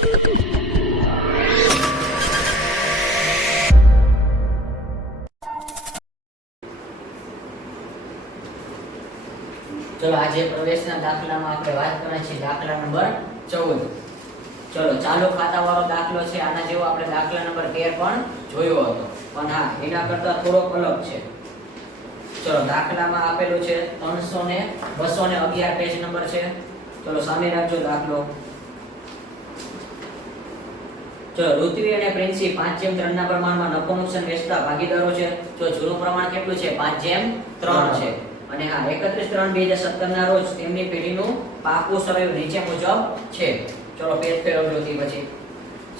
चलो आज प्रवेशना दाखलामां આપણે વાત કરવાની છે દાખલા નંબર 14। ચલો ચાલુ ખાતા વાળો દાખલો છે, આના જેવો આપણે દાખલા નંબર 13 પણ જોયો હતો, પણ હા એના કરતા થોડો અલગ છે। ચલો દાખલામાં આપેલું છે 300 ને 211 પેજ નંબર છે। ચલો સામે રાખજો દાખલો। ચલો ઋત્વી અને પ્રિન્સી 5:3 ના પ્રમાણમાં નફો નુકસાન વેચતા ભાગીદારો છે। જો જૂનું પ્રમાણ કેટલું છે? 5:3 છે। અને હા 31/3/2017 ના રોજ તેમની પેઢીનું પાકું સરવૈયું નીચે મુજબ છે। ચલો પેજ ફેરવજો થી પછી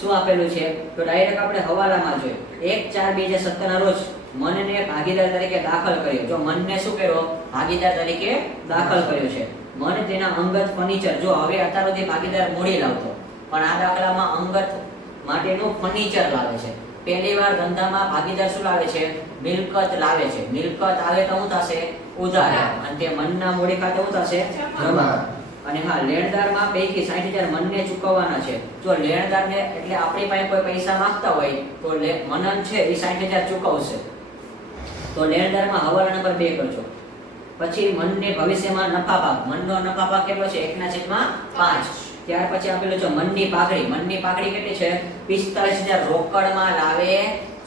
શું આપેલું છે તો ડાયરેક્ટ આપણે હવાલામાં જોઈએ। 1/4/2017 ના રોજ મનને ભાગીદાર તરીકે દાખલ કર્યો। જો મનને શું કર્યો? ભાગીદાર તરીકે દાખલ કર્યો છે। મન તેના અંગત ફર્નિચર, જો હવે અત્યારથી ભાગીદાર મૂડી લાવતો, પણ આ દાખલામાં અંગત માટેનું ફર્નિચર લાવે છે। પહેલી વાર ધંધામાં ભાગીદાર શું લાવે છે? મિલકત લાવે છે। મિલકત આવે તો શું થશે? ઉધાર। અને તે મનના મૂડી ખાતે શું થશે? જમા। અને હા લેણદારમાં પૈકી 60,000 મનને ચૂકવવાના છે। જો લેણદારને એટલે આપણી પાસે કોઈ પૈસા માંગતા હોય તો મનન છે એ 60,000 ચૂકવશે। તો લેણદારમાં હવાલા નંબર 2 કરજો। પછી મનને ભવિષ્યમાં નફા ભાગ, મનનો નફા ભાગ કેટલો છે? 1/5। ત્યાર પછી આપેલું છે મનની પાઘડી। મનની પાઘડી કેટલી છે? 45,000 રોકડમાં લાવે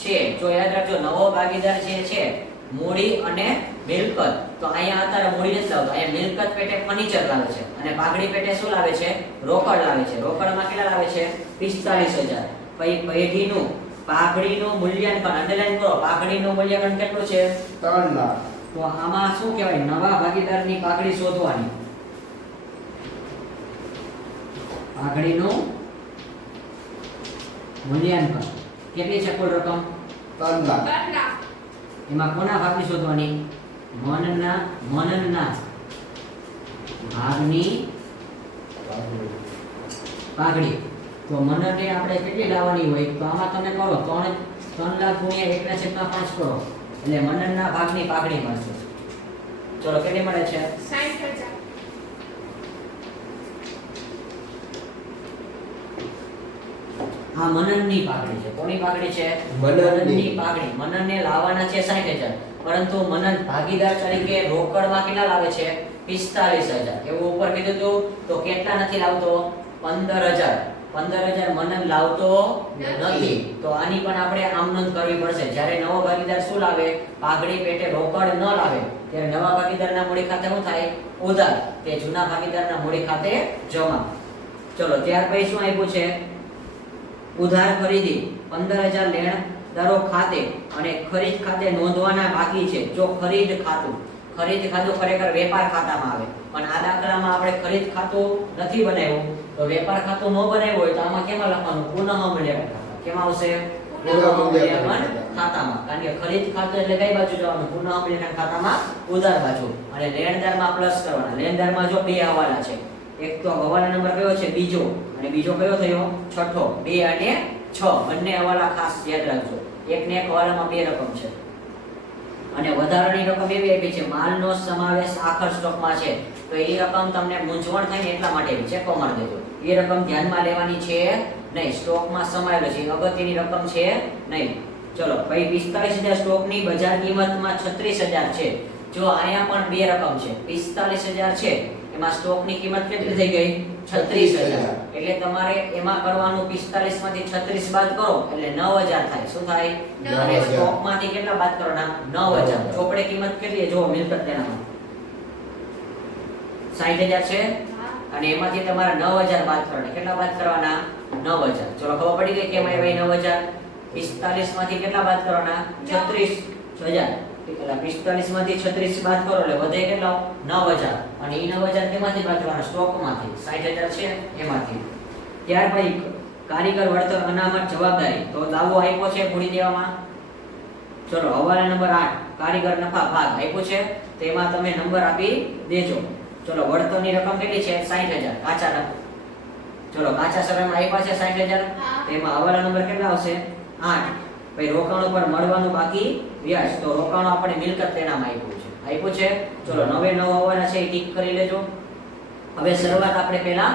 છે। જો યાદ રાખજો નવો ભાગીદાર જે છે મૂડી અને મિલકત, તો અહીંયા અત્યારે મૂડી નથી લાવતો, અહીંયા મિલકત પેટે ફર્નિચર લાવે છે અને પાઘડી પેટે શું લાવે છે? રોકડ લાવે છે। રોકડમાં કેટલા લાવે છે? 45,000। પછી પેઢીનું પાઘડીનું મૂલ્યાંકન અંડરલાઈન કરો। પાઘડીનું મૂલ્યાંકન કેટલું છે? 3 લાખ। તો આમાં શું કહેવાય? નવા ભાગીદારની પાઘડી શોધવાની। પાઘડીનું મૂલ્યાંકન કેટલી છે? કુલ રકમ 3 લાખ। એમાં કોના ભાગની શોધવાની? મનના ભાગની પાઘડી। તો મનને આપણે કેટલી લાવવાની હોય? તો આમાં તમે કરો 3 લાખ ગુણ્યા 1/5 કરો એટલે મનનના ભાગની પાઘડી મળશે। ચલો કેટલી મળે છે? 60,000। આ મનનની પાઘડી છે। કોની પાઘડી છે? મનનની પાઘડી। મનનને લાવવાના છે 60,000, પરંતુ મનન ભાગીદાર તરીકે રોકડમાં કેટલા લાવે છે? 45,000। એવું ઉપર કીધું હતું તો કેટલા નથી લાવતો? 15,000। 15,000 મનન લાવતો નથી, તો આની પણ આપણે આમ નોંધ કરવી પડશે। જ્યારે નવો ભાગીદાર શું લાવે? પાઘડી પેટે રોકડ ન લાવે ત્યારે નવા ભાગીદારના મૂડી ખાતે શું થાય? ઉધાર। તે જૂના ભાગીદારના મૂડી ખાતે જમા। ચલો ત્યાર પછી શું આપ્યું છે? ઉધાર ખરીદી 15,000 લેણદારો ખાતે અને ખરીદ ખાતે નોંધવાના બાકી છે। જો ખરીદ ખાતું ખરેખર વેપાર ખાતામાં આવે, પણ આ દાખલામાં આપણે ખરીદ ખાતું નથી બનાવ્યું, તો વેપાર ખાતું ન બનાવ્યું હોય તો આમાં કેમાં લખવાનું? પુનઃ મૂલ્યાંકન ખાતા। કેમાં આવશે? પુનઃ મૂલ્યાંકન ખાતામાં। કારણ કે ખરીદ ખાતું એટલે કઈ બાજુ જવાનું? પુનઃ મૂલ્યાંકન ખાતામાં ઉધાર બાજુ। અને લેણદારમાં પ્લસ કરવાના। લેણદારમાં જો બે હવાલા છે, એક તો હવાલા નંબર કયો છે? બીજો, અને બીજો કયો થયો? છઠ્ઠો। 2 અને 6 બંને હવાલા ખાસ યાદ રાખજો। એકને એક હવાલામાં 2 રકમ છે અને વધારાની રકમ એવી આપી છે માલનો સમાવેશ આખર સ્ટોકમાં છે, તો એ રકમ તમને મૂંઝવણ થાય ને એટલા માટે ચેકો મારી દેજો। એ રકમ ધ્યાનમાં લેવાની છે નહીં, સ્ટોકમાં સમાયેલો છે, અગત્યની રકમ છે નહીં। ચલો ભાઈ 45,000 સ્ટોકની બજાર કિંમતમાં 36,000 છે। જો અહીંયા પણ 2 રકમ છે, 45,000 છે, એમાં સ્ટોકની કિંમત કેટલી થઈ ગઈ? 36,000। એટલે તમારે એમાં કરવાનું 45 માંથી 36 બાદ કરો એટલે 9,000 થાય। શું થાય? 9,000। અને સ્ટોકમાંથી કેટલા બાદ કરવાના? 9,000। ચોપડે કિંમત કેટલી? જો મિલકત તેનામાં 60,000 છે અને એમાંથી તમારે 9,000 બાદ કરવાના। કેટલા બાદ કરવાના? 9,000। ચલો ખબર પડી ગઈ કેમ આવ્યા 9,000? 45 માંથી કેટલા બાદ કરવાના? 36,000। એટલે 45 માંથી 36 બાદ કરો એટલે વધે કેટલા? 9,000। અને એ 9,000 કેમાંથી બાદ કરવાના? સ્ટોકમાંથી 60,000 છે એમાંથી। ત્યાર પછી કારીગર વળતર અનામત જવાબદારી, તો દાવો આપ્યો છે મૂડી દેવામાં। ચલો હવાલા નંબર 8 કારીગર નફા ભાગ આપ્યો છે, તેમાં તમે નંબર આપી દેજો। ચલો વળતરની રકમ કેટલી છે? 60,000 કાચા નફા। ચલો કાચા સમયમાં આપ્યા છે 60,000, તેમાં હવાલા નંબર કેટલા આવશે? 8। ભાઈ રોકાણો પર મળવાનું બાકી વ્યાજ, તો રોકાણો આપણે મિલકત તેનામાં આપ્યું છે। ચલો 9 આવવાના છે એ ટીક કરી લેજો। હવે શરૂઆત આપણે પહેલા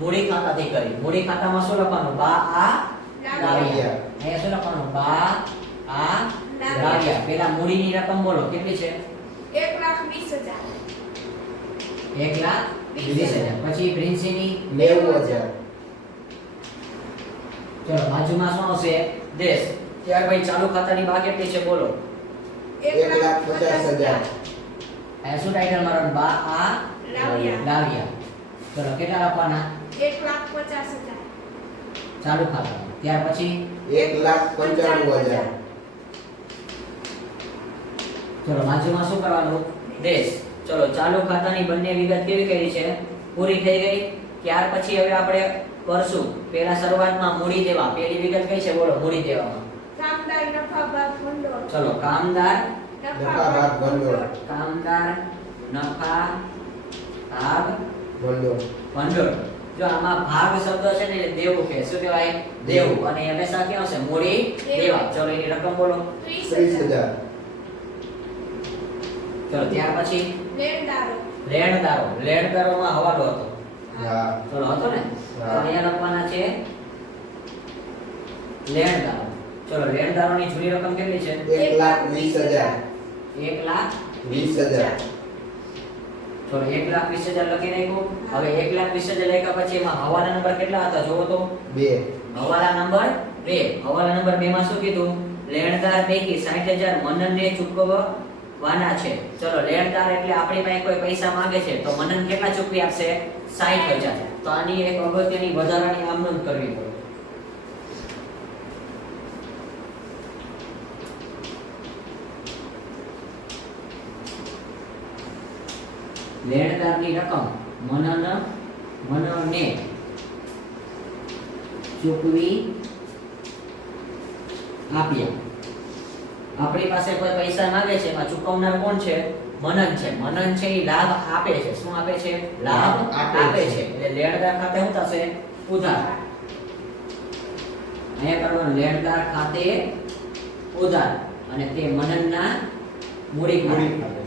મૂડી ખાતાથી કરી. મૂડી ખાતામાં શું લખવાનું? બા આ લાવ્યા. અહીંયા શું લખવાનું? બા આ લાવ્યા. પેલા મૂડીની રકમ બોલો કેટલી છે? 1,20,000. 1,20,000. પછી પ્રિન્સીની 90,000. ચલો બાજુમાં શું આવશે? દેશ. ત્યાર પછી ચાલુ ખાતાની બા કેટલી છે બોલો? 1,50,000. અહીંયા શું ટાઈટલ મારવાનું? બા આ લાવ્યા. લાવ્યા. ચલો કેટલા લખવાના? 1,50,000. ચાલુ ખાતા. ત્યાર પછી 1,95,000. ચલો બાજુમાં શું કરવાનું? દેશ. ચલો ચાલુ ખાતાની બંને વિગત કેવી કરી છે? પૂરી થઈ ગઈ. ત્યાર પછી હવે આપણે કરશું પહેલા શરૂઆતમાં મૂડી દેવા. પહેલી વિગત કઈ છે બોલો? મૂડી દેવામાં કામદાર નફા ભાગ ભંડોળ. ચલો કામદાર નફા ભાગ ભંડોળ. કામદાર નફા ભાગ ભંડોળ. ભંડોળ. જો આમાં ભાગ શબ્દ છે ને એટલે દેવું કે શું કહેવાય? દેવું. અને હંમેશા ક્યાં આવશે? મૂડી દેવા. ચલો એની રકમ બોલો? 30,000. ચલો ત્યાર પછી લેણદારો. લેણદારો. લેણદારોમાં હવાલો હતો. હા. ચલો હતો ને? તો હા. અહીંયા લખવાના છે લેણદારો. ચલો લેણદારોની જૂની રકમ કેટલી છે? 1,20,000. 1,20,000. ચલો 1,20,000 લખી નાખ્યું. હવે 1,20,000 લખ્યા પછી એમાં હવાલા નંબર કેટલા હતા જોવો તો? 2. હવાલા નંબર 2. હવાલા નંબર 2 માં શું કીધું? લેણદાર પૈકી 60,000 મનનને ચૂકવવાના છે. ચલો લેણદાર એટલે આપણી પાસે કોઈ પૈસા માંગે છે તો મનન કેટલા ચૂકવી આપશે? 60,000. તો આની એક અગત્યની વધારાની આમ નોંધ કરવી પડે. લેણદારની રકમ મનને ચૂકવી આપ્યા. આપણી પાસે કોઈ પૈસા માંગે છે એમાં ચૂકવનાર કોણ છે? મનન છે. મનન છે એ લાભ આપે છે. શું આપે છે? લાભ આપે આપે છે. છે. એટલે લેણદાર ખાતે શું થશે? ઉધાર. અહીંયા કરવાનું લેણદાર ખાતે ઉધાર અને તે મનનના મૂડી ખાતે.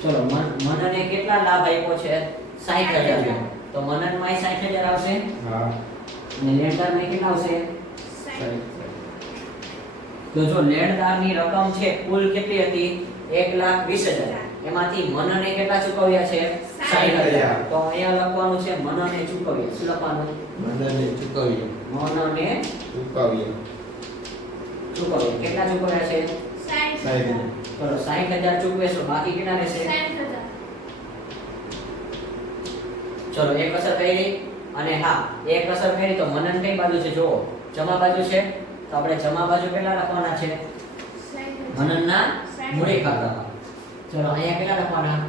ચલો મનને કેટલા લાભ આપ્યો છે? 60,000. તો મનનમાં 60,000 આવશે હા. અને લેણદારમાં કેટલા આવશે? 60,000. તો જો લેણદારની રકમ છે કુલ કેટલી હતી? 1,20,000. એમાંથી મનને કેટલા ચૂકવ્યા છે? 60,000. તો અહીંયા લખવાનું છે મનને ચૂકવ્યા. શું લખવાનું? મનને ચૂકવીએ. મનને ચૂકવીએ. ચૂકવ્યા. કેટલા ચૂકવ્યા છે? 60,000. ચલો 60,000 ચૂકવેશો. બાકી કેટલા રહેશે? 60,000. ચલો એક અસર કરી અને હા એક અસર કરી તો મનન કઈ બાજુ છે જુઓ? જમા બાજુ છે. તો આપણે જમા બાજુ કેટલા લખવાના છે? 60,000. મનનના મૂડી ખાતામાં. ચલો અહીંયા કેટલા લખવાના?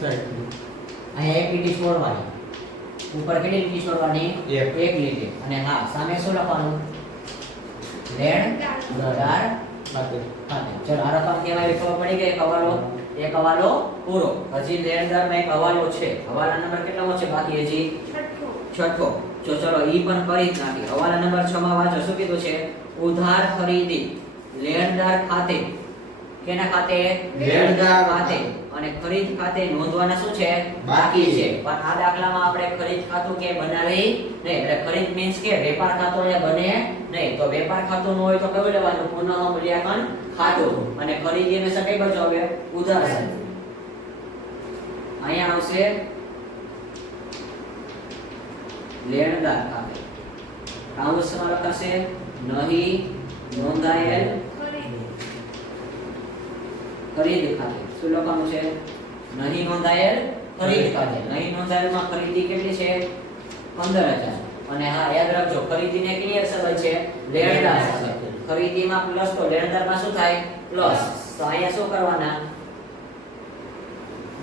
60. અહીંયા એક લીટી છોડવાની. ઉપર કેટલી લીટી છોડવાની? એક. એક લીટી. અને હા સામે શું લખવાનું? લેણદાર ખાતે. ખાતે. ચલો આ રકમ કેવાય ખબર પડી ગઈ? એક હવાલો. એક હવાલો પૂરો. હજી લેણદારમાં એક હવાલો છે. હવાલા નંબર કેટલામો છે બાકી હજી? છઠ્ઠો. જો ચલો ઈ પણ કરી જ નાખી. હવાલા નંબર 6 માં વાંચો શું કીધું છે? ઉધાર ખરીદી લેણદાર ખાતે. કેના ખાતે? લેણદાર ખાતે. અને ખરીદ ખાતે નોંધવાના શું છે? બાકી છે. પણ આ દાખલામાં આપણે ખરીદ ખાતું કે બનાવી નહીં. એટલે ખરીદ મીન્સ કે વેપાર ખાતું અહીંયા બને નહીં. તો વેપાર ખાતું ન હોય તો કયું લેવાનું? પુનઃ મૂલ્યાંકન ખાતું. અને ખરીદી હંમેશા કઈ બાજુ આવે? ઉધાર સાઈડ. અહીંયા આવશે લેણદાર ખાતે. કાઉન્સમાં લખાશે નહીં નોંધાયેલ ખરીદ ખાતે. શું લખવાનું છે? નહીં નોંધાયેલ ખરીદ ખાતે. નહીં નોંધાયેલમાં ખરીદી કેટલી છે? 15,000. અને હા યાદ રાખજો ખરીદીને ક્લિયર સંબંધ છે લેણદાર સાથે. ખરીદીમાં પ્લસ તો લેણદારમાં શું થાય? પ્લસ. તો અહીંયા શું કરવાના?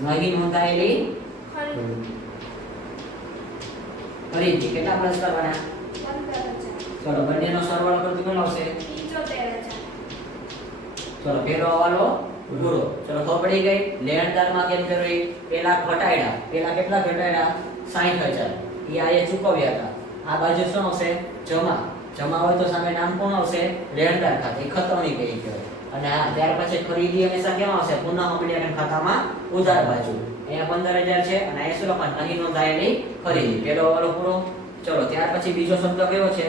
નહીં નોંધાયેલી ખરીદી કેટલા પ્લસ કરવાના? 15,000. ચલો બંનેનો સરવાળો કરતું કેટલો આવશે? 75,000. ચલો પેલો હવાલો પૂરો. ચલો ખબર પડી ગઈ. લેણદારમાં કેમ કર્યું? પેલા ઘટાડ્યા. પેલા કેટલા ઘટાડ્યા? 60,000. એ આયે ચૂકવ્યા હતા. આ બાજુ શું આવશે? જમા. જમા હોય તો સામે નામ કોણ આવશે? લેણદાર ખાતે. એ ખતવણી કહી કહેવાય. અને હા ત્યાર પછી ખરીદી હંમેશા કેમ આવશે? પુનઃ મૂલ્યાંકન ખાતામાં ઉધાર બાજુ. અહીંયા 15000 છે અને અહીંયા શું લખવાનું નહીં નોંધાયેલી ખરીદી. પેલો વાળો પૂરો. ચલો ત્યાર પછી બીજો શબ્દ કયો છે?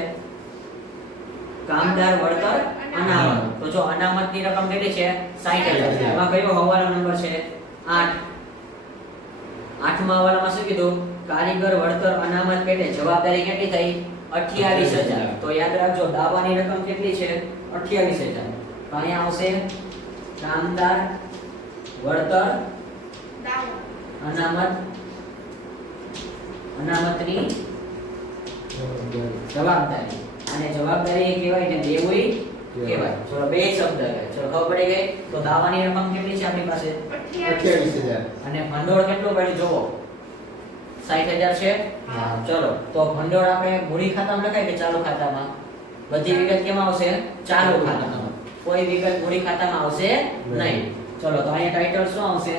કામદાર વળતર અનામત. તો જો અનામતની રકમ કેટલી છે? 60000. એમાં કયો હવાલો નંબર છે? 8. 8મા હવાલામાં શું કીધું? કારીગર વળતર અનામત પેટે જવાબદારી કેટલી થઈ? 28000. તો યાદ રાખજો દાવાની રકમ કેટલી છે? 28000. તો અહીંયા આવશે કામદાર વળતર દાવો. અનામતની જવાબદારી. અને જવાબદારી એ કહેવાય ને દેવુંય કહેવાય. ચલો બે શબ્દ છે. ચલો ખબર પડી ગઈ. તો દાવાની રકમ કેટલી છે આપણી પાસે? 28000. અને ભંડોળ કેટલું પડ્યું જોવો? 60000 છે. હા. ચલો તો ભંડોળ આપણે મૂડી ખાતામાં લખાય કે ચાલુ ખાતામાં? બધી વિગત કેમાં આવશે? ચાલુ ખાતામાં. કોઈ વિગત મૂડી ખાતામાં આવશે નહીં. ચલો તો અહીંયા ટાઇટલ શું આવશે?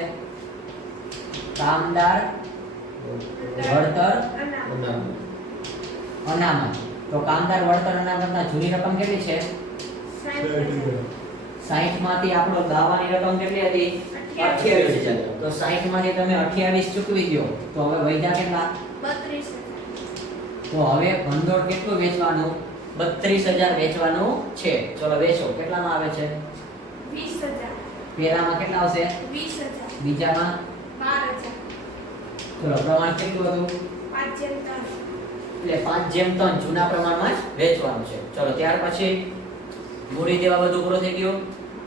કામદાર વળતર અનામત. અનામત. તો કામદાર વળતર અનામતના જૂની રકમ કેટલી છે? 60000. 60 માંથી આપણો દાવાની રકમ કેટલી હતી? 28000. તો 60 માંથી તમે 28 ચૂકવી દો તો હવે વૈધા કેટલા? 32000. તો હવે ભંડોળ કેટલું વેચવાનું? 32000 વેચવાનું છે. ચલો વેચો. કેટલામાં આવે છે? 20000. પહેલામાં કેટલા આવશે? 20000. બીજામાં? 12000. ચલો પ્રમાણ કેટલું હતું? 5 એટલે 5:3 જેમ 3. જૂના પ્રમાણમાં જ વેચવાનું છે. ચલો ત્યાર પછી મૂડી દેવા બધું પૂરું થઈ ગયું.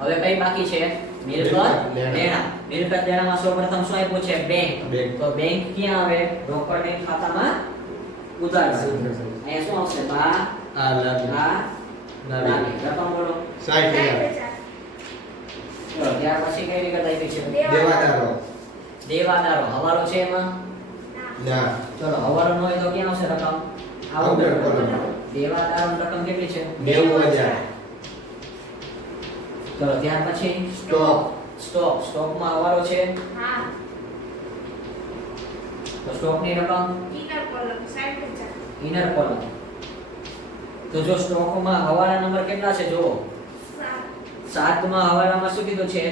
હવે કઈ બાકી છે? મિલકત દેણા. મિલકત દેણામાં સૌપ્રથમ શું આપ્યું છે? બેંક. બેંક. તો બેંક ક્યાં આવે? રોકડ બેંક ખાતામાં ઉધાર. અહીંયા શું આવશે? બા આ લાભ લાવી. રકમ બોલો. 60000. ચલો ત્યાર પછી કઈ વિગત આવી છે? દેવાદારો. દેવાદારો. હવાલો છે એમાં? ના. ચલો હવાલો ન હોય તો ક્યાં આવશે રકમ? Outer column. દેવાદારોની રકમ કેટલી છે? 90000. ચલો ત્યાર પછી સ્ટોક. સ્ટોકમાં હવાલો છે. હા. તો સ્ટોકની રકમ ઇનર કોલમ 60000. Inner column. તો જો સ્ટોકમાં હવાલા નંબર કેટલા છે જોવો? 7મા હવાલામાં શું કીધું છે?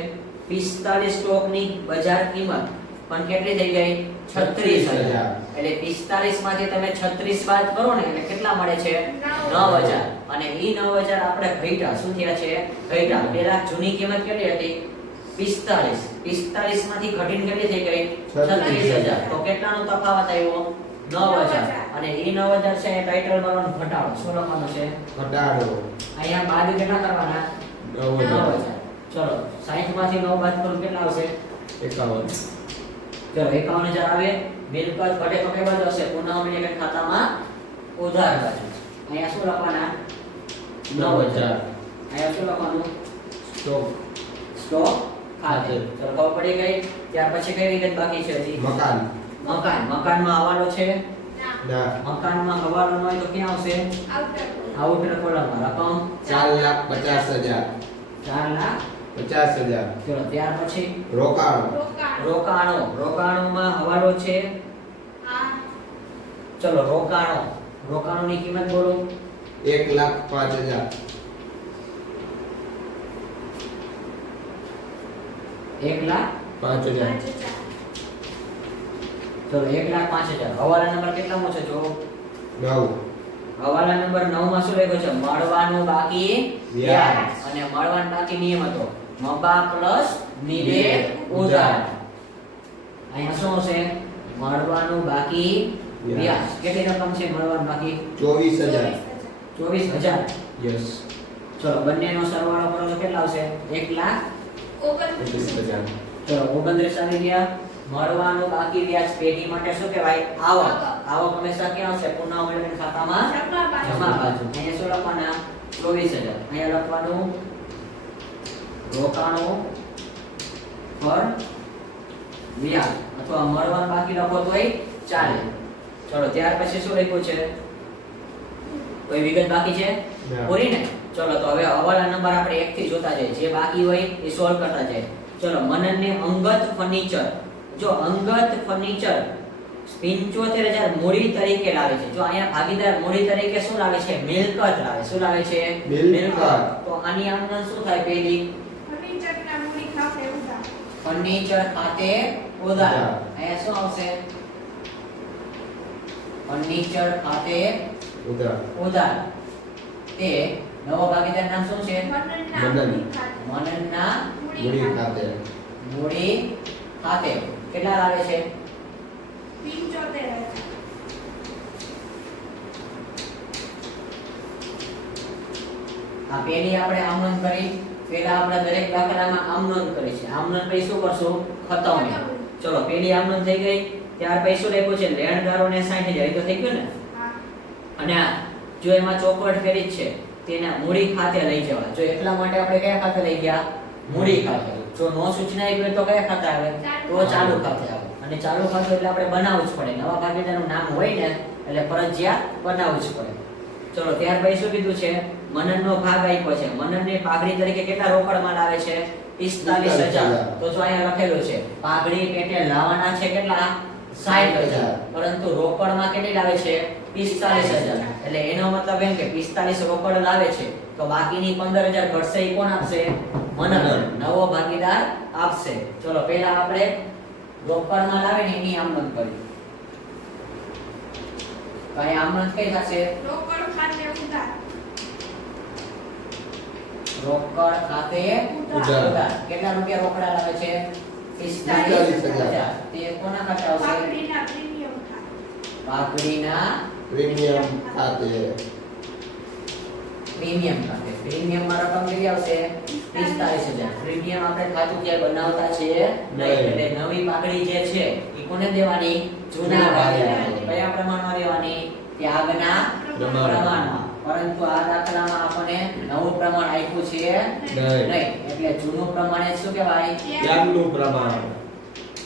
45 સ્ટોકની બજાર કિંમત પણ કેટલી થઈ ગઈ? 36000. એટલે 45 માંથી તમે 36 બાદ કરો ને એટલે કેટલા મળે છે? 9000. અને ઈ 9000 આપણે ઘટ્યા. શું થયા છે? ઘટ્યા. પેલા જૂની કિંમત કેટલી હતી? 45. 45 માંથી ઘટીને કેટલી થઈ ગઈ? 36000. તો કેટલાનો તફાવત આવ્યો? 9000. અને ઈ 9000 છે એ ટાઇટલ મારવાનો ઘટાડો. શું લખવાનું છે? ઘટાડો. અહીંયા બાદ કેટલા કરવાના? 9000. ચલો 60 માંથી 9 બાદ કરો કેટલા આવશે? 51. ચલો 51000 આવે. મિલકત ઘટે તો કઈ બાજુ હશે? પુનઃ મિલકત ખાતામાં ઉધાર બાજુ. અહીંયા શું લખવાના? 9000. અહીંયા શું લખવાનું? સ્ટોક. સ્ટોક ખાતે. ચલો ખબર પડી ગઈ. ત્યાર પછી કઈ વિગત બાકી છે હજી? મકાન. મકાનમાં હવાલો છે. ના. મકાનમાં હવાલો ન હોય તો ક્યાં આવશે? Outer column. આઉટર કોલમમાં રકમ 4,50,000. 4,50,000. 50,000. ચલો ત્યાર પછી રોકાણ. રોકાણ. રોકાણોમાં હવાલો છે. હા. ચલો રોકાણોની કિંમત બોલો. 1,05,000. 1,05,000. 5,000. 5000. ચલો 1,05,000. હવાલા નંબર કેટલામો છે જો? 9. હવાલા નંબર 9 માં શું લખ્યું છે? મળવાનું બાકી વ્યાજ. વ્યાજ. અને મળવાનું બાકી નિયમ હતો મબા પ્લસ નિદે ઉધાર. અહીંયા શું હશે? મળવાનું બાકી વ્યાજ. કેટલી રકમ છે મળવાનું બાકી? 24,000. 24,000. યસ. ચલો બંનેનો સરવાળો કરો તો કેટલા આવશે? 29,000. 29,000. ચલો 29 આવી ગયા. મળવાનું બાકી વ્યાજ પેઢી માટે શું કહેવાય? આવક. આવક હંમેશા ક્યાં આવશે? પુનઃ મિલકત ખાતામાં જમા બાજુ. જમા બાજુ. અહીંયા શું લખવાના? 24,000. અહીંયા લખવાનું રોકાણો પર વ્યાજ અથવા મળવાનું બાકી લખો તોય ચાલે. ચલો ત્યાર પછી શું લખ્યું છે? કોઈ વિગત બાકી છે? ના. પૂરી ને? ચલો તો હવે હવાલા નંબર આપણે 1 થી જોતા જઈએ. જે બાકી હોય એ સોલ્વ કરતા જઈએ. ચલો મનનને અંગત ફર્નિચર. જો અંગત ફર્નિચર 75,000 મૂડી તરીકે લાવે છે. જો અહીંયા ભાગીદાર મૂડી તરીકે શું લાવે છે? મિલકત લાવે. શું લાવે છે? મિલકત. તો આની અંદર શું થાય? પહેલી ફર્નિચરના મૂડી ખાતે ઉધાર. ફર્નિચર ખાતે ઉધાર. અહીંયા શું આવશે? ફર્નિચર ખાતે ઉધાર ઉધાર. તે નવો ભાગીદાર નામ શું છે? મનનના મનન. મૂડી ખાતે. મનનના મૂડી ખાતે મૂડી ખાતે કેટલા લાવે છે? 75,000. આ પેલી આપણે આમ નોંધ કરી. પેલા આપણે દરેક દાખલામાં આમ નોંધ કરી છે. આમ નોંધ પછી શું કરશું? ખતવણી. ચલો પેલી આમ નોંધ થઈ ગઈ. ત્યાર પછી શું લખ્યું છે? લેણદારોને 60,000. એ તો થઈ ગયું ને? હા. અને આ જો એમાં ચોખવટ ફેરી જ છે તેના મૂડી ખાતે લઈ જવા. જો એટલા માટે આપણે કયા ખાતે લઈ ગયા? મૂડી ખાતે. જો નો સૂચના આવી હોય તો કયા ખાતે આવે? તો ચાલુ ખાતે આવે. અને ચાલુ ખાતું એટલે આપણે બનાવવું જ પડે. નવા ભાગીદારનું નામ હોય ને એટલે ફરજિયાત બનાવવું જ પડે. ચલો ત્યાર પછી શું કીધું છે? મનનનો ભાગ આપ્યો છે. મનનની પાઘડી તરીકે કેટલા રોકડમાં લાવે છે? 45,000. તો જો અહીંયા લખેલું છે પાઘડી પેટે લાવવાના છે કેટલા? 60,000. પરંતુ રોકડમાં કેટલી લાવે છે? 45,000. એટલે એનો મતલબ એમ કે 45 રોકડ લાવે છે તો બાકીની 15,000 ઘટશે એ કોણ આપશે? મનન. નવો ભાગીદાર આપશે. ચલો પહેલા આપણે રોકડમાં લાવે ને એની આમનોંધ કરી. તો અહીંયા આમનોંધ કઈ થશે? રોકડ ખાતે ઉધાર. રોકડ ખાતે ઉધાર. ઉધાર. કેટલા રૂપિયા રોકડા લાવે છે? 45,000. તે કોના ખાતે આવશે? પાઘડીના પ્રીમિયમ ખાતે. પાઘડીના પ્રીમિયમ ખાતે પ્રીમિયમ ખાતે. પ્રીમિયમમાં રકમ કેટલી આવશે? 45,000. પ્રીમિયમ આપણે ખાતું ક્યારે બનાવતા છીએ નહીં. એટલે નવી પાઘડી જે છે એ કોને દેવાની? જૂના ભાગીદારને. કયા પ્રમાણમાં દેવાની? ત્યાગના પ્રમાણમાં. પરંતુ આ દાખલામાં આપણને નવું પ્રમાણ આપ્યું છે નહીં. નહીં. એટલે જૂનું પ્રમાણ એ શું કહેવાય? ત્યાગનું પ્રમાણ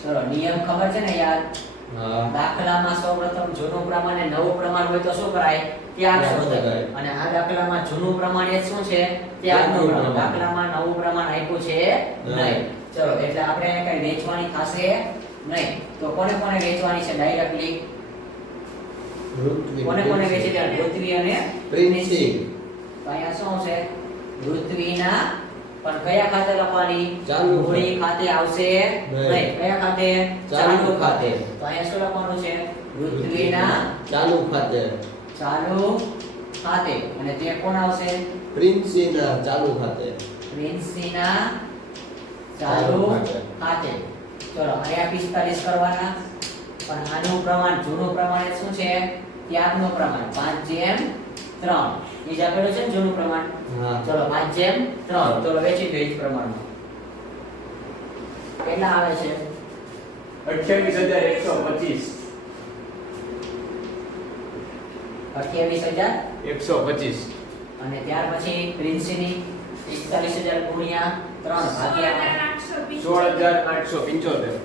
ચલો નિયમ ખબર છે ને યાર? હા દાખલામાં સૌપ્રથમ જૂનું પ્રમાણ અને નવું પ્રમાણ હોય તો શું કરાય? ત્યાગ ત્યાગ શોધાય. શોધાય. અને આ દાખલામાં જૂનું પ્રમાણ એ શું છે? ત્યાગનું ત્યાગનું પ્રમાણ. પ્રમાણ. દાખલામાં નવું પ્રમાણ આપ્યું છે નહીં. ચલો એટલે આપણે કઈ વેચવાની થશે નહીં. તો કોને કોને વેચવાની છે ડાયરેક્ટલી? કોને કોને વેચી દેવાની? પૃથ્વી અને પ્રિન્સી તો અહીંયા શું આવશે? પૃથ્વીના પણ કયા ખાતે લખવાની? ચાલુ મૂડી ખાતે આવશે નહીં. નહીં. કયા ખાતે? ચાલુ ચાલુ ખાતે. ખાતે. તો અહીંયા શું લખવાનું છે? પૃથ્વીના ચાલુ ખાતે ચાલુ ખાતે. અને તે કોણ આવશે? પ્રિન્સીના ચાલુ ખાતે પ્રિન્સીના ચાલુ ખાતે. ખાતે. ચલો અહીંયા 45 કરવાના. પણ આનું પ્રમાણ જૂનું પ્રમાણ એ શું છે? ત્યાગનું પ્રમાણ 5:3. એ જ આપેલું છે ને જૂનું પ્રમાણ. હા ચલો 5:3. ચલો વેચી દો એ જ પ્રમાણમાં. કેટલા આવે છે? 28,125. 28,125. અને ત્યાર પછી પ્રિન્સીની 45,000 ગુણ્યા 3 ભાગ્યા 16,875.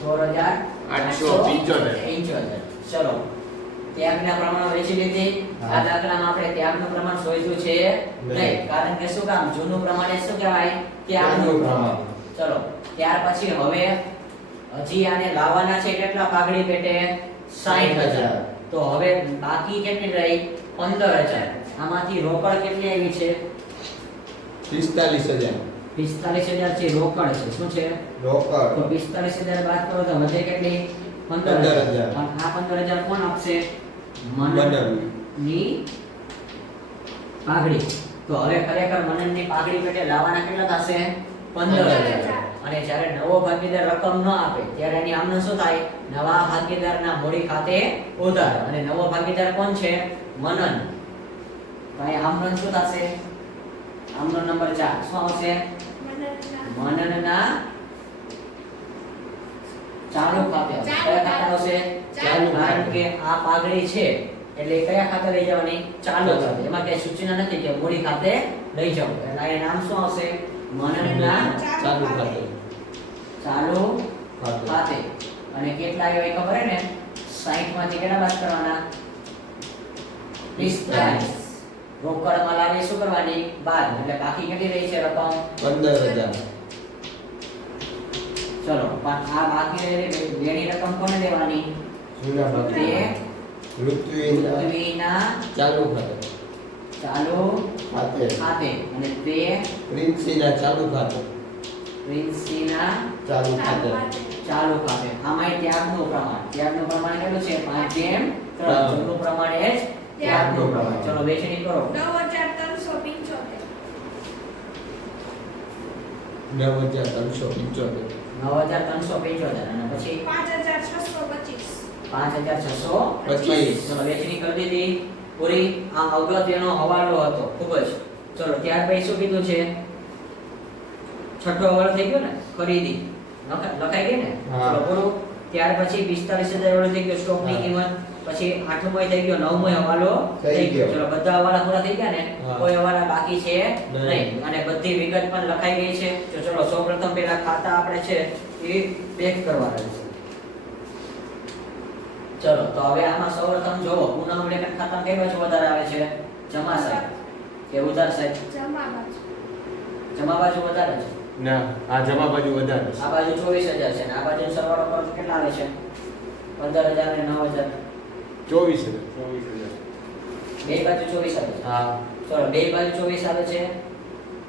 16,875. ચલો ત્યાગના પ્રમાણ વેચી લીધી. હા. આ દાખલામાં આપણે ત્યાગનું પ્રમાણ શોધ્યું છે નહીં. કારણ કે શું કામ? જૂનું પ્રમાણ એ શું કહેવાય? ત્યાગનું પ્રમાણ. ચલો ત્યાર પછી હવે હજી આને લાવવાના છે કેટલા પાઘડી પેટે? 60,000. તો હવે બાકી કેટલી રહી? 15,000. આમાંથી રોકડ કેટલી આવી છે? 45,000 45,000 છે રોકડ છે. શું છે? રોકડ તો 45,000 બાદ કરો તો વધે કેટલી? 15,000. પણ આ 15,000 કોણ આપશે? મનન ની પાઘડી. તો હવે ખરેખર મનનની પાઘડી પેટે લાવવાના કેટલા થશે? 15,000. અને જ્યારે નવો ભાગીદાર રકમ ન આપે ત્યારે એની આમનો શું થાય? નવા ભાગીદારના મૂડી ખાતે ઉધાર. અને નવો ભાગીદાર કોણ છે? મનન. તો અહીં આમનો શું થશે? આમનો નંબર 4 શું આવશે? મનનના મનનના ચાલુ ખાતે આવશે. કયા ખાતે આવશે? ચાલુ કારણ કે આ પાઘડી છે એટલે એ કયા ખાતે લઈ જવાની? ચાલુ ખાતે. એમાં કઈ સૂચના નથી કે મૂડી ખાતે લઈ જવું. એટલે આ નામ શું આવશે? મનનના ચાલુ ખાતે ચાલુ ખાતે ખાતે. અને કેટલા આવ્યો એ ખબર હે ને? 60 માંથી કેટલા બાદ કરવાના? 45. રોકડમાં લાવી શું કરવાની? બાદ. એટલે બાકી કેટલી રહી છે રકમ? 15,000 ચલો પણ આ બાકી રહેલી વેણી રકમ કોને દેવાની? જૂના તે ભાગીદાર પૃથ્વીના પૃથ્વીના ચાલુ ખાતે ચાલુ ખાતે ખાતે. અને તે પ્રિન્સીના ચાલુ ખાતે પ્રિન્સીના ચાલુ ખાતે ચાલુ ખાતે. આમાંય ત્યાગનું પ્રમાણ કેટલું છે? 5:3. જમનું પ્રમાણ એ જ ત્યાગનું પ્રમાણ. ચલો વેચણી કરો. 9,375. 9,375. 9,375 અને પછી 5,625. 5,625. ચલો વેચણી કરી દીધી પૂરી. આ અગત્યનો હવાલો હતો ખૂબ જ. ચલો ત્યાર પછી શું કીધું છે? છઠ્ઠો હવાલો થઈ ગયો ને, ખરીદી લખાઈ ગઈ ને. હા. ચલો પૂરું. ત્યાર પછી 45,000 વાળો થઈ ગયો સ્ટોકની હા. કિંમત. પછી આઠમોય થઈ ગયો, નવમોય હવાલો થઈ થઈ ગયો. ગયો. ચલો બધા હવાલા પૂરા થઈ ગયા ને, હા. કોઈ હવાલા બાકી છે નહીં. નહીં અને બધી વિગત પણ લખાઈ ગઈ છે. તો ચલો સૌપ્રથમ પેલા ખાતા આપણે છે એ પેક કરવાના છે. ચલો તો હવે આમાં સૌપ્રથમ જોવો પુનઃઅવલોકન ખાતામાં કઈ બાજુ વધારે આવે છે? જમા સાઈડ કે ઉધાર સાઈડ? જમા બાજુ. જમા બાજુ વધારે છે. ના, આ જમા બાજુ વધારે છે. આ બાજુ 24,000 છે ને આ બાજુ સરવાળો કરો તો કેટલા આવે છે? 15,000 ને 9,000. 24,000. બે બાજુ 24 આવે છે. હા. ચલો બે બાજુ 24 આવે છે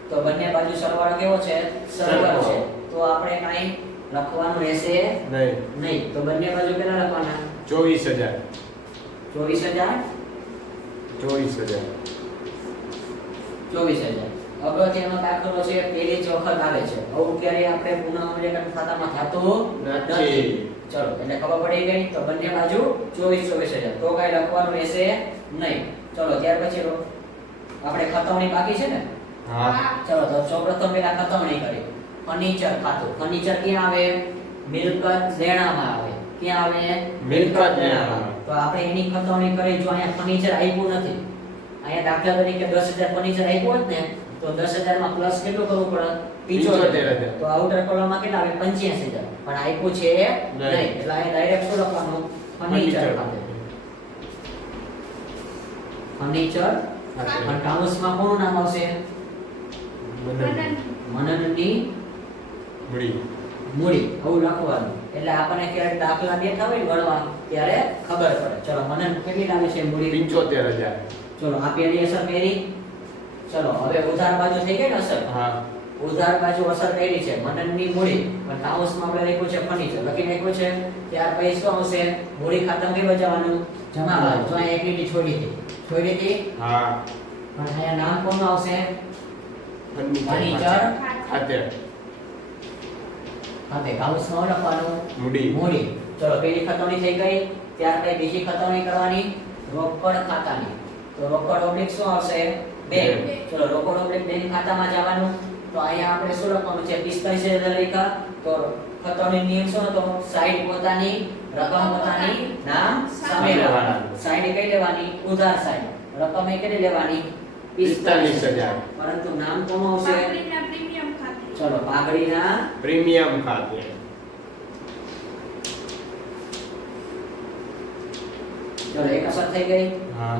તો બંને બાજુ સરવાળો કેવો છે? સરખો છે. તો આપણે કાંઈ લખવાનું રહેશે નહીં. નહીં. તો બંને બાજુ કેટલા લખવાના? 24,000. 24,000. 24,000. 24,000. અગત્યનો દાખલો છે, પહેલી જ વખત આવે છે. આવું ક્યારેય આપણે પુનઃઅવલોકન ખાતામાં થતું નથી. ચલો એટલે ખબર પડી ગઈ. તો બંને બાજુ 24,000. તો કાંઈ લખવાનું રહેશે નહીં. ચલો ત્યાર પછી આપણે ખતવણી બાકી છે ને. હા. ચલો તો સૌપ્રથમ પેલા ખતવણી કરી. ફર્નિચર ખાતું. ફર્નિચર ક્યાં આવે? મિલકત દેણામાં આવે. ક્યાં આવે? મિલકત દેણામાં. તો આપણે એની ખતવણી કરી. જો અહીંયા ફર્નિચર આપ્યું નથી, અહીંયા દાખલા તરીકે 10,000 ફર્નિચર આપ્યું હોત ને તો 10,000 માં પ્લસ કેટલું કરવું પડે? 75,000. તો આઉટર કોલમમાં કેટલા આવે? 85,000. પણ આપ્યું છે નહીં. એટલે અહીંયા ડાયરેક્ટ શું લખવાનું? ફર્નિચર ખાતે. ફર્નિચર અને કાઉન્સમાં કોનું નામ આવશે? મનનની મૂડી. આવું લખવાનું. એટલે આપણને ક્યારે દાખલા બેઠા હોય ને ગણવા ત્યારે ખબર પડે. ચલો મનન કેટલી લાગે છે મૂડી? 75,000. ચલો આ પેલી અસર કરી. ચલો હવે ઉધાર બાજુ થઈ ગઈ ને અસર. હા. ઉધાર બાજુ અસર કરી છે મનનની મૂડી. પણ કાઉન્સમાં આપણે લખ્યું છે ફર્નિચર લખી નાખ્યું છે. ત્યાર પછી શું આવશે? મૂડી ખાતામાં કઈ બચાવવાનું? જમા બાજુ. જો અહીંયા એક લીટી છોડી હતી. હા. પણ અહીંયા નામ કોનું આવશે? ફર્નિચર ખાતે. ખાતે. કાઉન્સમાં લખવાનું મૂડી. મૂડી. ચલો પેલી ખતવણી થઈ ગઈ. ત્યાર પછી બીજી ખતવણી કરવાની રોકડ ખાતાની. તો રોકડ ઓબ્લિક શું આવશે? બેંક. ચલો રોકડ ઓબ્લિક બેંક ખાતામાં જવાનું. તો અહીંયા આપણે શું લખવાનું છે? 45,000 લખ્યા. તો ખતવણી નિયમ શું હતો? સાઈડ પોતાની, રકમ પોતાની, નામ સામે લેવાનું. સાઈડ કઈ લેવાની? ઉધાર સાઈડ. રકમ એ કેટલી લેવાની? 45,000. પરંતુ નામ કોનું આવશે? પાઘડીના પ્રીમિયમ ખાતે. ચલો પાઘડીના પ્રીમિયમ ખાતે. ચલો એક અસર થઈ ગઈ. હા.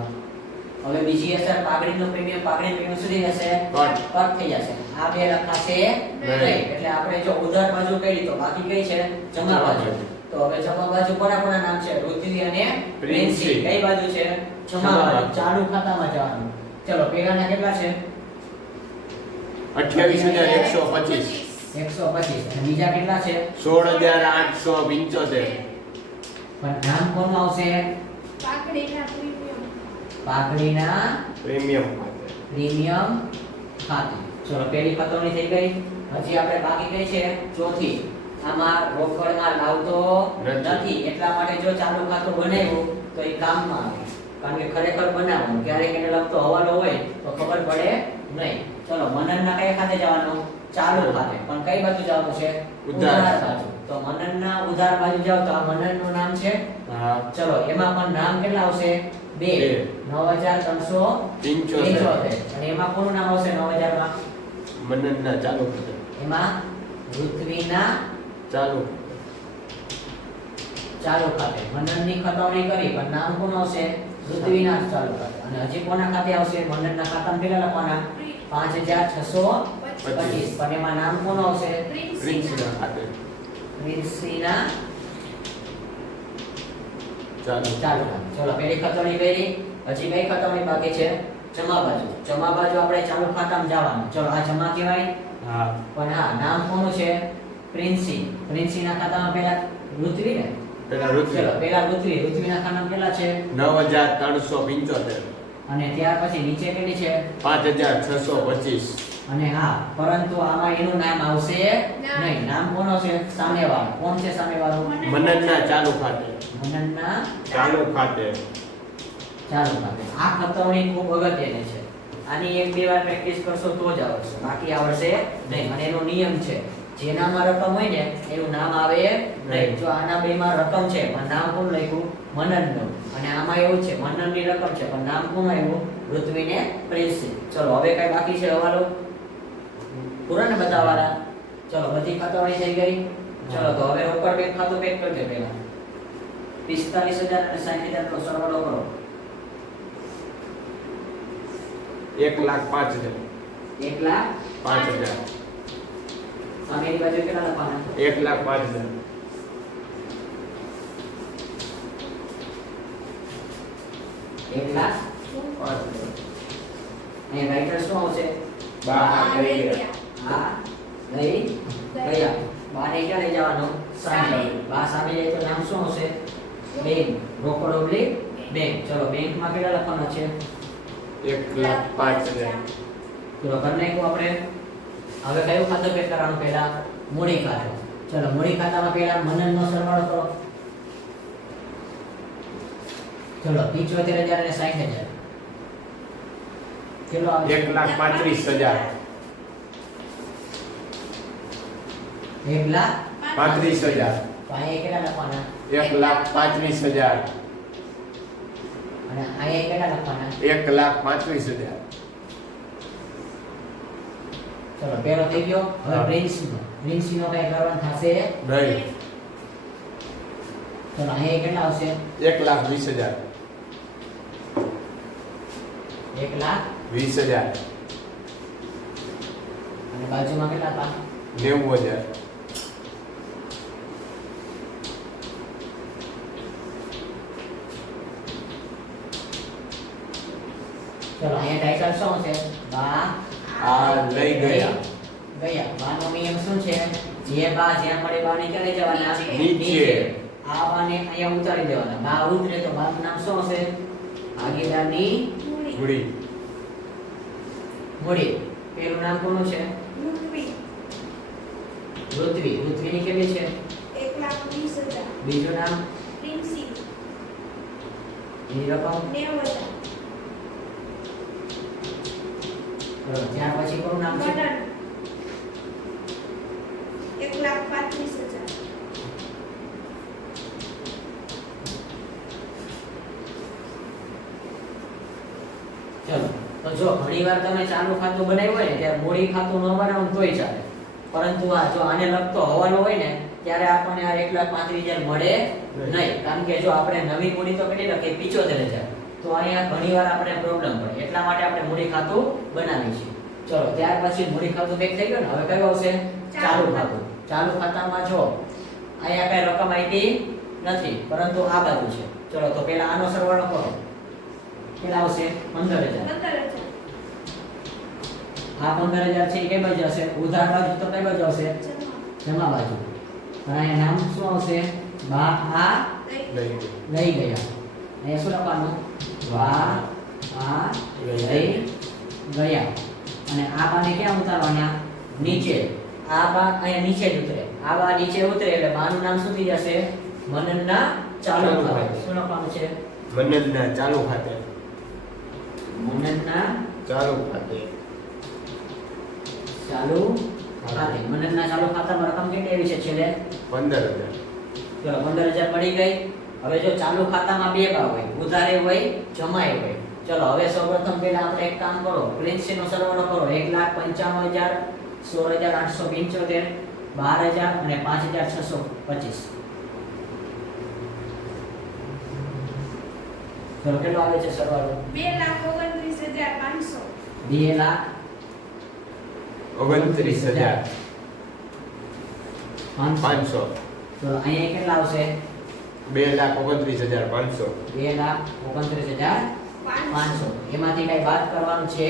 હવે બીજી અસર પાઘડીનું પ્રીમિયમ સુધી જશે. કટ. કટ થઈ જશે. આ બે લખાશે નહીં. એટલે આપણે જો ઉધાર બાજુ કરી તો બાકી કઈ છે? જમા બાજુ. તો હવે જમા બાજુ કોના નામ છે? ઋત્વી અને પ્રિન્સી. કઈ બાજુ છે? જમા બાજુ. ચાલુ ખાતામાં જવાનું. ચલો પેલાના કેટલા છે? 28,125. 125. અને બીજા કેટલા છે? 16,875. પણ નામ કોનું આવશે? પાઘડીના પ્રીમિયમ. પાઘડીના પ્રીમિયમ ખાતે. પ્રીમિયમ ખાતું. ચલો પેલી ખતવણી થઈ ગઈ. હજી આપણે બાકી કઈ છે? ચોથી. આમાં રોકડમાં લાવતો નથી. એટલા માટે જો ચાલુ ખાતું બનાવ્યું તો એ કામમાં આવે. કારણ કે ખરેખર બનાવવાનું ક્યારેક એને લગતો હવાલો હોય તો ખબર પડે નહીં. ચલો મનનના કયા ખાતે જવાનું? ચાલુ ખાતે. પણ કઈ બાજુ જવાનું છે? ઉધાર બાજુ. તો મનનના ઉધાર બાજુ જાવ તો આ મનનનું નામ છે. હા. ચલો એમાં પણ નામ કેટલા આવશે? 2. 9,375. અને એમાં કોનું નામ આવશે? 9,000 માં મનનના ચાલુ ખાતે. એમાં ઋત્વીના ચાલુ ખાતે. મનનની ખતવણી કરી પણ નામ કોનું આવશે? ઋત્વીના ચાલુ ખાતે. અને હજી કોના ખાતે આવશે? મનનના ખાતામાં કેટલા લખવાના? 5,625. પણ એમાં નામ કોનું આવશે? પ્રિન્સના ખાતે. પ્રિન્સીના ચાલુ. ચાલુ ખાતે. ચલો પેલી ખતવણી કરી. હજી કઈ ખતવણી બાકી છે? જમા બાજુ. જમા બાજુ આપણે ચાલુ ખાતામાં જવાનું. ચલો આ જમા કહેવાય. હા. પણ હા નામ કોનું છે? પ્રિન્સીના ખાતામાં પહેલા ઋત્વી ને પેલા ઋત્વી ચલો પહેલા ઋત્વીના ખાતામાં કેટલા છે 9375 અને ત્યાર પછી નીચે કેટલી છે 5625 અને હા પરંતુ આમાં એનું નામ આવશે નહીં. નામ કોનો છે? સામેવાળો. કોણ છે સામેવાળો? મનનના ચાલુ ખાતે મનનના ચાલુ ખાતે ચાલુ ખાતે. આ ખતવણી ખૂબ અગત્યની છે. આની એક બે વાર પ્રેક્ટિસ કરશો તો જ આવડશે, બાકી આવડશે નહીં. અને એનો નિયમ છે જેનામાં રકમ હોય ને એનું નામ આવે નહીં. જો આના બેમાં રકમ છે પણ નામ કોણ લખ્યું? મનનનું. અને આમાં એવું છે મનનની રકમ છે પણ નામ કોણ આવ્યું? ઋત્વી ને પ્રિન્સી. ચલો હવે કઈ બાકી છે હવાલો? પૂરા ને બતાવવાના? ચલો બધી ખાતાવાળી થઈ ગઈ. ચલો તો હવે રોકડ બેંક ખાતું પેક કરી દે પહેલા. 45000 અને 60000 નો સરવાળો કરો. 1,05,000 1,05,000. સામેની બાજુ કેટલા લખવાના? 1,05,000 1,05,000. અને રાઈટર શું આવશે? બહાર લઈ ગયા હા લઈ ગયા. બાને ક્યાં લઈ જવાનો? સામે. બા સામે જાય તો નામ શું આવશે? બેંક. રોકડ ઓબ્લિક બેંક. ચલો બેંકમાં કેટલા લખવાના છે? 1,05,000 ચલો કરી નાખ્યું આપણે. હવે કયું ખાતું પેક કરવાનું પહેલા? મૂડી ખાતું. ચલો મૂડી ખાતામાં પહેલા મનનનો સરવાળો કરો. ચલો 75,000 અને 60,000 કેટલો આવે? 1,35,000 1,35,000. પાયે કેટલા લખવાના? 1,35,000 અને આયે કેટલા લખવાના? 1,35,000 ચલો પેલો થઈ ગયો. હવે હા. પ્રિન્સીનો કઈ કરવાનું થશે નહીં. ચલો આયે કેટલા આવશે? 1,20,000 1,20,000 અને બાજુમાં કેટલા હતા? 90,000 ચલો અહીંયા ટાઇટલ શું છે? બા આ લઈ ગયા ગયા. બાનો નિયમ શું છે? જે બા જ્યાં મળે બાને ક્યાં લઈ જવાના? નીચે. આ બાને અહીંયા ઉતારી દેવાના. બા ઉતરે તો બાનું નામ શું હશે? ભાગીદારની મૂડી મૂડી. પેલું નામ કોનું છે? ઋત્વી. ઋત્વીની કેટલી છે? 1,20,000. બીજું નામ? પ્રિન્સી એની રકમ? 90,000. બરાબર. ત્યાર પછી કોનું નામ છે? મનન 1,35,000. ચલો તો જો ઘણીવાર તમે ચાલુ ખાતું બનાવ્યું હોય ને ત્યારે મૂડી ખાતું ન બનાવો તોય ચાલે, પરંતુ આ જો આને લગતો હવાલો હોય ને ત્યારે આપણને આ 1,35,000 મળે નહીં. કારણ કે જો આપણે નવી મૂડી તો કેટલી લખી? 75,000. તો અહીંયા ઘણીવાર આપણે પ્રોબ્લેમ પડે. એટલા માટે આપણે મૂડી ખાતું બનાવી છે. ચલો ત્યાર પછી મૂડી ખાતું પેક થઈ ગયું ને. હવે કયું આવશે? ચાલુ ખાતું. ચાલુ ખાતામાં જો અહીંયા કઈ રકમ આવી નથી, પરંતુ આ બાજુ છે. ચલો તો પહેલા આનો સરવાળો કરો. કેટલા આવશે? 15,000. 15,000. આ 15,000 છે એ કઈ બાજુ હશે? ઉધાર બાજુ તો કઈ બાજુ હશે? જમા બાજુ. પણ અહીંયા નામ શું આવશે? બા આ લઈ લઈ લઈ ગયા. અહીંયા શું લખવાનું? બા આ લઈ ગયા. અને આ બાને ક્યાં ઉતારવાના? નીચે. આ બા અહીંયા નીચે જ ઉતરે. આ બા નીચે ઉતરે એટલે બાનું નામ શું થઈ જશે? મનનના ચાલુ ખાતે. શું લખવાનું છે? મનનના ચાલુ ખાતે મનનના ચાલુ ખાતે ચાલુ ખાતે. મનનના ચાલુ ખાતામાં રકમ કેટલી આવી છે છેલ્લે? 15,000 ચલો 15,000 મળી ગઈ. હવે જો ચાલુ ખાતામાં બે બા હોય, ઉધારે હોય, જમાએ હોય. ચલો હવે સૌપ્રથમ પહેલા આપણે એક કામ કરો, પ્રિન્સીનો સરવાળો કરો. 1,95,000, 16,875, 12,000 અને 5,625. ચલો કેટલો આવે છે સરવાળો? 2,29,500. 29,500 2,05,500. તો અહીંયા કેટલા આવશે? 2,29,500 2,29,500. એમાંથી કઈ બાદ કરવાનું છે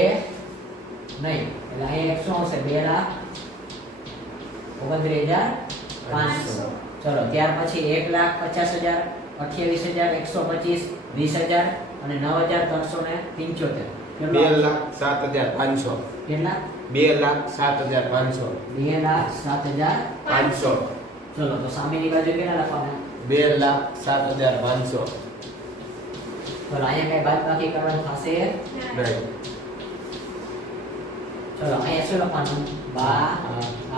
નહીં. એટલે અહીંયા એક શું આવશે? 2,29,500 29,500. ચલો ત્યાર પછી 1,50,000, 28,125, 20,000 અને 9,375. કેટલો? 2,07,500. કેટલા? 2,07,500. 2,07,500. ચલો તો સામેની બાજુ કેટલા લખવાના? 2,07,500. ચલો અહીંયા કઈ બાદબાકી કરવાનું થશે? નહીં. ચલો અહીંયા શું લખવાનું? બા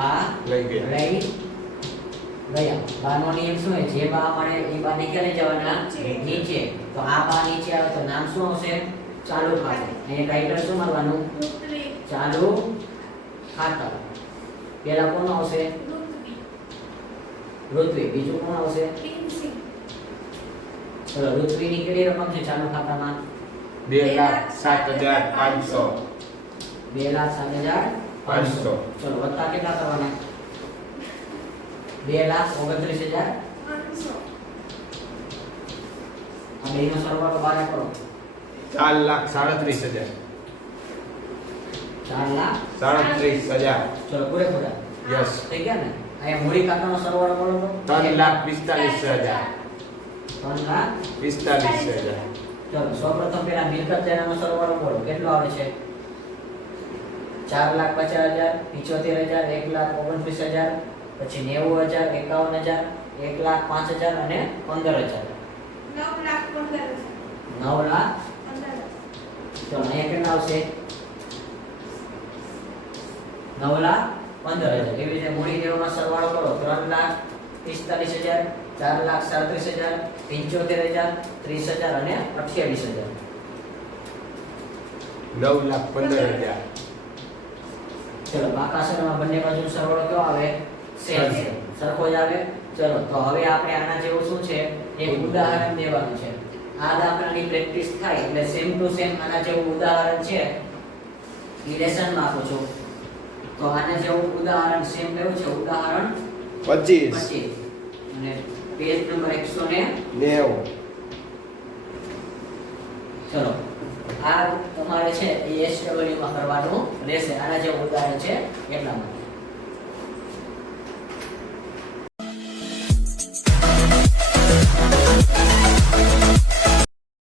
આ લઈ ગયા. લઈ ગયા. બાનો નિયમ શું હોય? જે બા મળે એ બા ને ક્યાં લઈ જવાના? નીચે. તો આ બા નીચે આવે તો નામ શું આવશે? ચાલુ ખાતું. અહીંયા ટાઇટલ શું મારવાનું? પૃથ્વી ચાલુ ખાતું. પેલા કોણ આવશે? પૃથ્વી ઋત્વી. બીજું કોણ આવશે? પ્રિન્સી ચલો ઋત્વીની કેટલી રકમ છે ચાલુ ખાતામાં? 2,07,500. 2,07,500. ચલો વત્તા કેટલા કરવાના? 2,29,500. 500 આ બેનો સરવાળો બહાર કરો. 4,37,000. 4,37,000. 37,000. ચલો પૂરેપૂરા યસ. થઈ ગયા ને? અહીંયા મૂડી ખાતાનો સરવાળો બોલો તો 3,45,000. 3,45,000. ચલો સૌપ્રથમ પેલા મિલકત તેનાનો સરવાળો બોલો કેટલો આવે છે? 4,50,000, 75,000, 1,29,000, પછી 90,000, 51,000, 1,05,000 અને 15,000. 9,15,000 9 લાખ. 15,000 ચલો અહીંયા કેટલા આવશે? 9,15,000. એવી રીતે મૂડી દેવાનો સરવાળો કરો 3,45,000, 4,37,000, 75,000, 30,000 અને 28,000. 9,15,000. ચલો બાકાસરમાં બંને બાજુ સરવાળો કેવો આવે? સેમ છે. સરખો જ આવે. ચલો તો હવે આપણે આના જેવું શું છે? એક ઉદાહરણ દેવાનું છે. આ દાખલાની પ્રેક્ટિસ થાય એટલે સેમ ટુ સેમ આના જેવું ઉદાહરણ છે એ લેસનમાં આપું છું. તો આના જેવું ઉદાહરણ સેમ કેવું છે? ઉદાહરણ 25 25 અને પેજ નંબર 190. ચલો આ તમારે છે એ SW માં કરવાનું રહેશે. આના જેવું ઉદાહરણ છે એટલા માટે